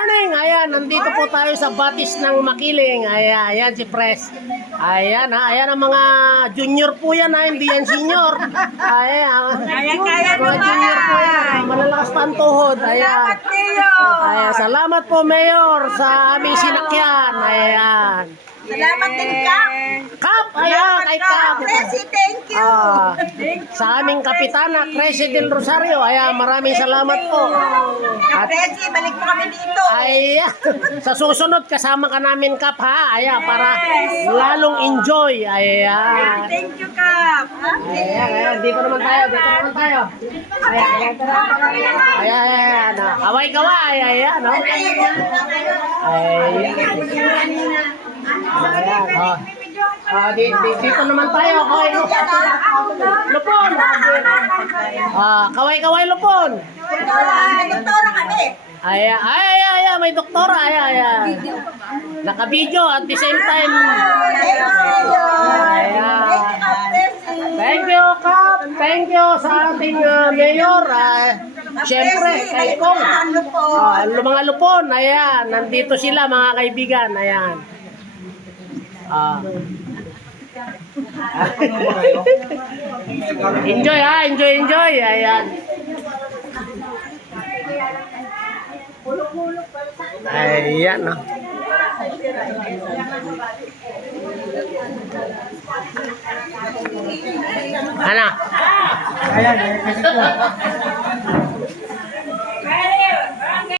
morning! Ayan, nandito po tayo sa Batis ng Makiling. Ayan si Pres. Ayan ang mga junior po yan hindi yan senior. Ayan, mga junior po yan. Malalakas pa ang tuhod. Ayan. Salamat po, Mayor, sa aming sinakyan. Ayan. Salamat din, Kap. Kap! Ayan, kay Kap. Presi, thank you. Sa aming kapitana, Cresce del Rosario. Ayan, maraming salamat po. Presi, balik mo kami dito. Ayan. Sa susunod, kasama ka namin, Kap, ha? Ayan, para lalong enjoy. Ayan. Thank you, Kap. Ayan. Dito naman tayo. Ayan. Kaway-kaway. Ayan, no? Ayan. Dito naman tayo. Lupon. Kaway-kaway, Lupon. Doktora kami. Ayan, may doktora. Ayan. Naka-video at the same time. Ayan. Thank you, Kap. Thank you sa ating mayor. Siyempre, kay Kong. Mga Lupon. Ayan, nandito sila mga kaibigan. Ayan. Enjoy ha, enjoy. Ayan. Ayan no. Ano?